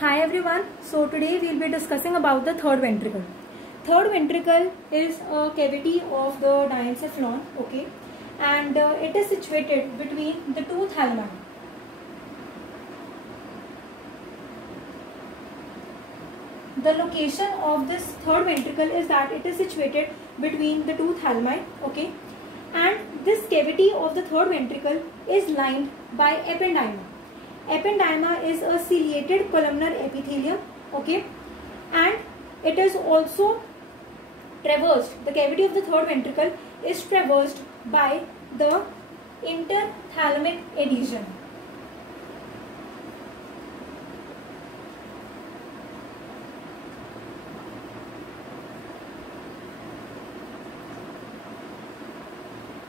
Hi everyone. So today we will be discussing about the third ventricle. Third ventricle is a cavity of the diencephalon, okay, and it is situated between the two thalami. The location of this third ventricle is that it is situated between the two thalami, okay, and this cavity of the third ventricle is lined by ependyma. Ependyma is a ciliated columnar epithelium, okay, and it is also traversed, the cavity of the third ventricle is traversed by the interthalamic adhesion.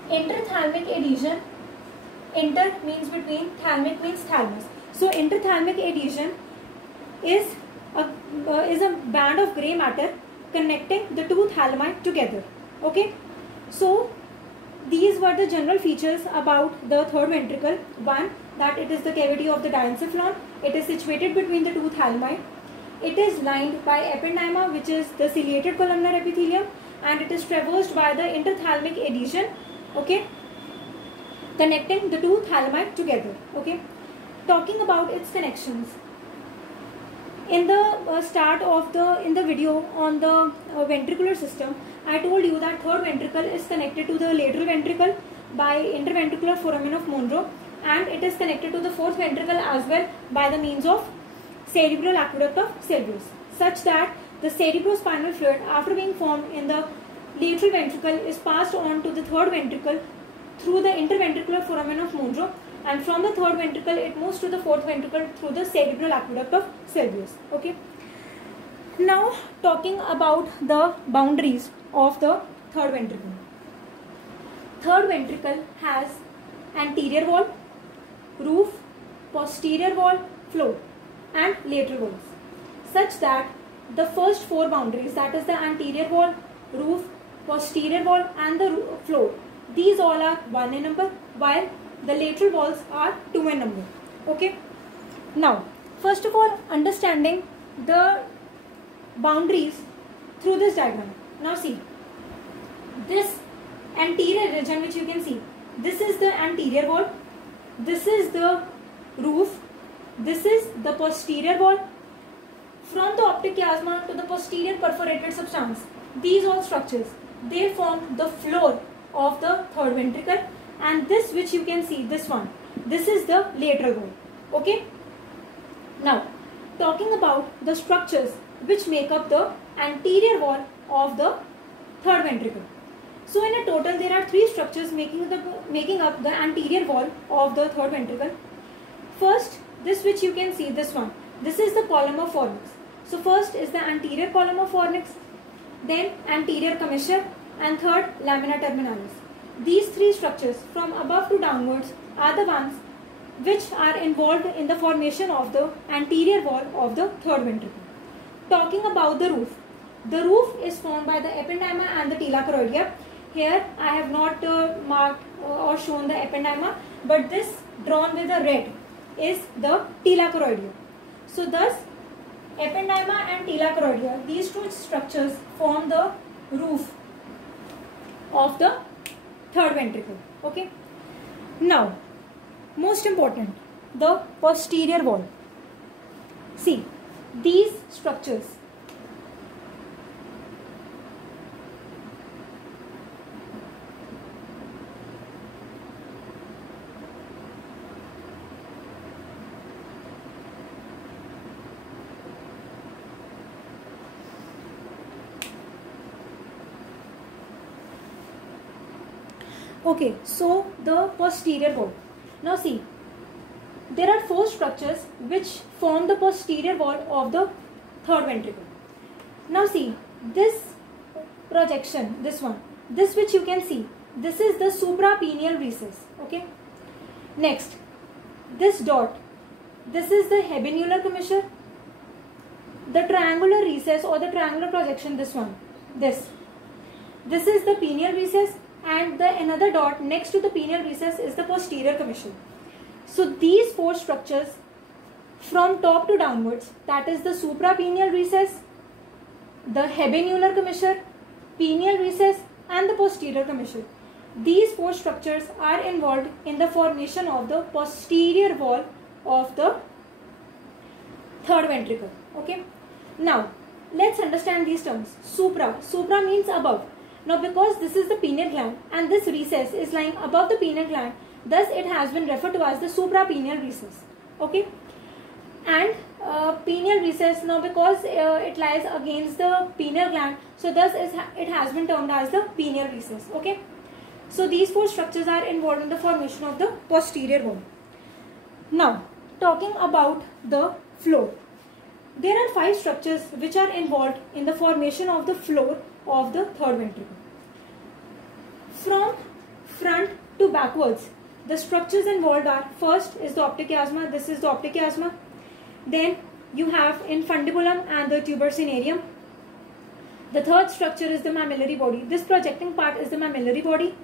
Interthalamic adhesion, inter means between, thalamic means thalamus. So interthalamic adhesion is a band of grey matter connecting the two thalami together. Okay, so these were the general features about the third ventricle. One, that it is the cavity of the diencephalon. It is situated between the two thalami. It is lined by ependyma, which is the ciliated columnar epithelium, and it is traversed by the interthalamic adhesion, okay, connecting the two thalami together. Okay, talking about its connections. In the start of the video on the ventricular system, I told you that third ventricle is connected to the lateral ventricle by interventricular foramen of Monro, and it is connected to the fourth ventricle as well by the means of cerebral aqueduct of Sylvius, such that the cerebrospinal fluid, after being formed in the lateral ventricle, is passed on to the third ventricle through the interventricular foramen of Monro, and from the third ventricle it moves to the fourth ventricle through the cerebral aqueduct of Sylvius. Okay. Now talking about the boundaries of the third ventricle. Third ventricle has anterior wall, roof, posterior wall, floor, and lateral walls, such that the first four boundaries, that is the anterior wall, roof, posterior wall, and the floor, these all are 1 in number, while the lateral walls are 2 in number. Okay. Now, first of all, understanding the boundaries through this diagram. Now see, this anterior region which you can see, this is the anterior wall, this is the roof, this is the posterior wall. From the optic chiasma to the posterior perforated substance, these all structures, they form the floor of the third ventricle, and this which you can see, this one, this is the lateral wall. Okay. Now talking about the structures which make up the anterior wall of the third ventricle. So in a total there are 3 structures making up the anterior wall of the third ventricle. First, this which you can see, this one, this is the column of fornix. So first is the anterior column of fornix, then anterior commissure, and third lamina terminalis. These 3 structures from above to downwards are the ones which are involved in the formation of the anterior wall of the third ventricle. Talking about the roof is formed by the ependyma and the tela choroidea. Here I have not marked or shown the ependyma, but this drawn with a red is the tela choroidea. So thus ependyma and tela choroidea, these 2 structures form the roof of the third ventricle. Okay. Now, most important, the posterior wall. See, these structures, okay, so the posterior wall. Now see, there are 4 structures which form the posterior wall of the third ventricle. Now see, this projection, this one, this which you can see, this is the suprapeneal recess. Okay. Next, this dot, this is the habenular commissure. The triangular recess or the triangular projection, this one, this is the penial recess, and the another dot next to the penial recess is the posterior commissure. So these 4 structures from top to downwards, that is the suprapineal recess, the habenular commissure, pineal recess, and the posterior commissure. These four structures are involved in the formation of the posterior wall of the third ventricle. Okay. Now, let's understand these terms. Supra. Supra means above. Now, because this is the pineal gland and this recess is lying above the pineal gland, thus it has been referred to as the suprapineal recess. Okay. And pineal recess, now because it lies against the pineal gland, so thus it has been termed as the pineal recess. Okay. So these four structures are involved in the formation of the posterior wall. Now, talking about the floor. There are 5 structures which are involved in the formation of the floor of the third ventricle. From front to backwards, the structures involved are, first is the optic chiasma. This is the optic chiasma. Then you have infundibulum and the tuber cinereum. The third structure is the mammillary body. This projecting part is the mammillary body.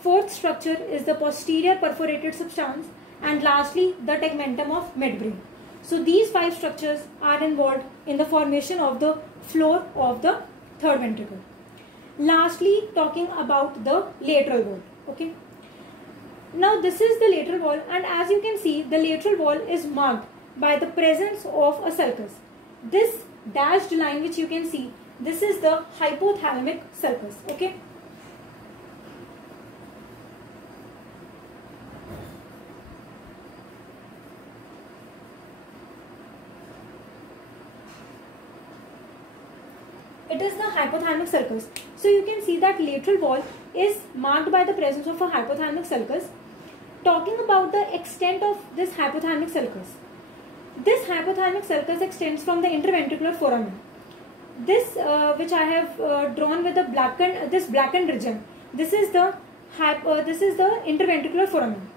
Fourth structure is the posterior perforated substance, and lastly the tegmentum of midbrain. So these 5 structures are involved in the formation of the floor of the third ventricle. Lastly, talking about the lateral wall. Okay. Now this is the lateral wall, and as you can see, the lateral wall is marked by the presence of a sulcus. This dashed line which you can see, this is the hypothalamic sulcus. Okay. It is the hypothalamic sulcus. So you can see that lateral wall is marked by the presence of a hypothalamic sulcus. Talking about the extent of this hypothalamic sulcus. This hypothalamic sulcus extends from the interventricular foramen. This which I have drawn with the blackened region. This is the interventricular foramen.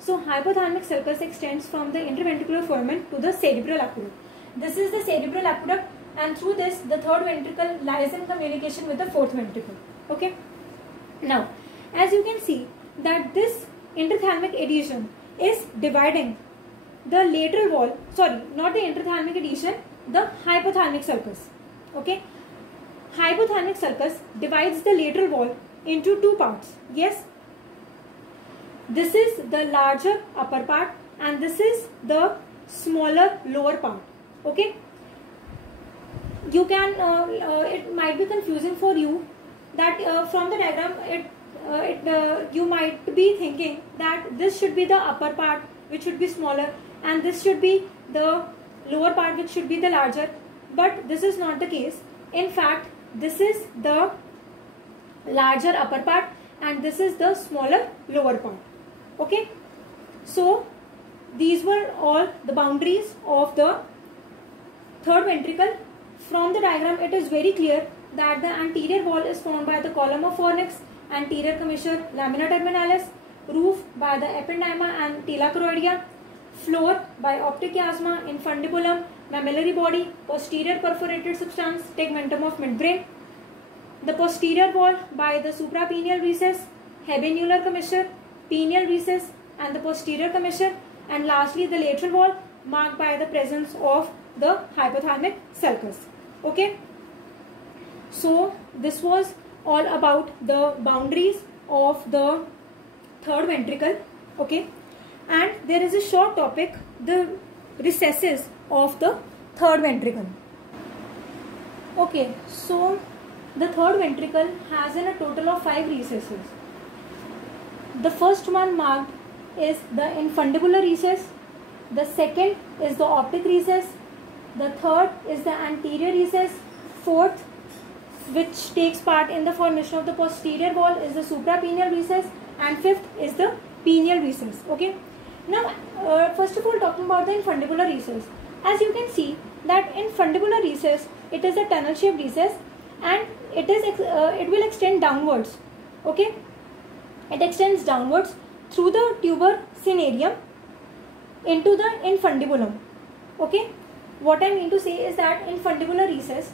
So hypothalamic sulcus extends from the interventricular foramen to the cerebral aqueduct. This is the cerebral aqueduct, and through this the third ventricle lies in communication with the fourth ventricle. Okay. Now, as you can see that this interthalamic adhesion is dividing the lateral wall, sorry, not the interthalamic adhesion, the hypothalamic sulcus. Okay. Hypothalamic sulcus divides the lateral wall into 2 parts. Yes. This is the larger upper part and this is the smaller lower part. Okay. You can, it might be confusing for you that from the diagram, you might be thinking that this should be the upper part which should be smaller and this should be the lower part which should be the larger, but this is not the case. In fact, this is the larger upper part and this is the smaller lower part. Okay. So these were all the boundaries of the third ventricle. From the diagram, it is very clear that the anterior wall is formed by the column of fornix, anterior commissure, lamina terminalis, roof by the ependyma and tela choroidea, floor by optic chiasma, infundibulum, mammillary body, posterior perforated substance, tegmentum of midbrain, the posterior wall by the suprapineal recess, habenular commissure, pineal recess and the posterior commissure, and lastly the lateral wall marked by the presence of the hypothalamic sulcus. Okay. So this was all about the boundaries of the third ventricle. Okay. And there is a short topic, the recesses of the third ventricle. Okay. So the third ventricle has a total of 5 recesses. The first one marked is the infundibular recess. The second is the optic recess. The third is the anterior recess. Fourth, which takes part in the formation of the posterior wall, is the suprapineal recess. And fifth is the pineal recess. Okay. Now, first of all, talking about the infundibular recess. As you can see that infundibular recess, it is a tunnel-shaped recess and it will extend downwards. Okay. It extends downwards through the tuber cinereum into the infundibulum. Okay. What I mean to say is that infundibular recess,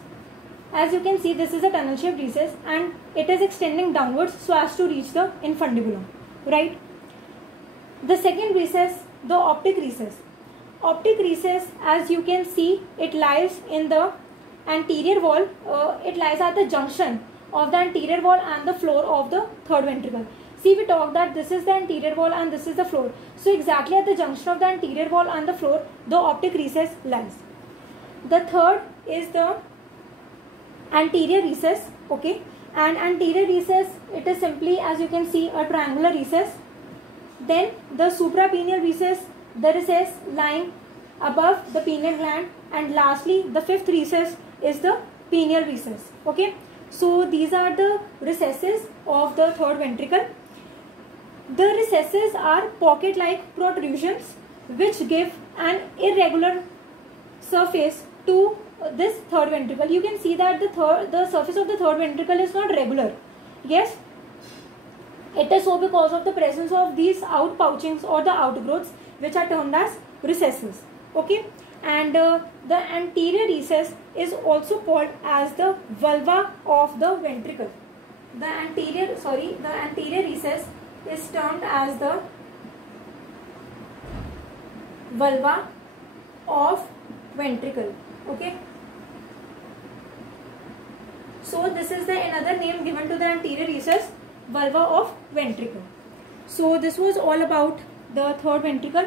as you can see, this is a tunnel shaped recess and it is extending downwards so as to reach the infundibulum, right? The second recess, the optic recess. Optic recess, as you can see, it lies in the anterior wall. It lies at the junction of the anterior wall and the floor of the third ventricle. See, we talked that this is the anterior wall and this is the floor. So exactly at the junction of the anterior wall and the floor, the optic recess lies. The third is the anterior recess. Okay, and anterior recess, it is simply, as you can see, a triangular recess. Then the suprapineal recess, the recess lying above the pineal gland, and lastly the fifth recess is the pineal recess. Okay, so these are the recesses of the third ventricle. The recesses are pocket-like protrusions which give an irregular surface to this third ventricle. You can see that the surface of the third ventricle is not regular. Yes, it is so because of the presence of these outpouchings or the outgrowths, which are termed as recesses. Okay, and the anterior recess is also called as the vulva of the ventricle. The anterior recess is termed as the vulva of ventricle. Okay, so this is the another name given to the anterior recess, vulva of ventricle. So this was all about the third ventricle.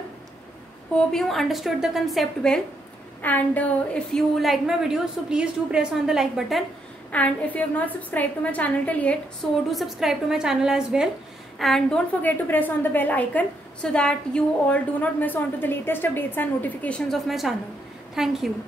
Hope you understood the concept well, and if you like my video, so please do press on the like button, and if you have not subscribed to my channel till yet, so do subscribe to my channel as well, and don't forget to press on the bell icon so that you all do not miss on to the latest updates and notifications of my channel. Thank you.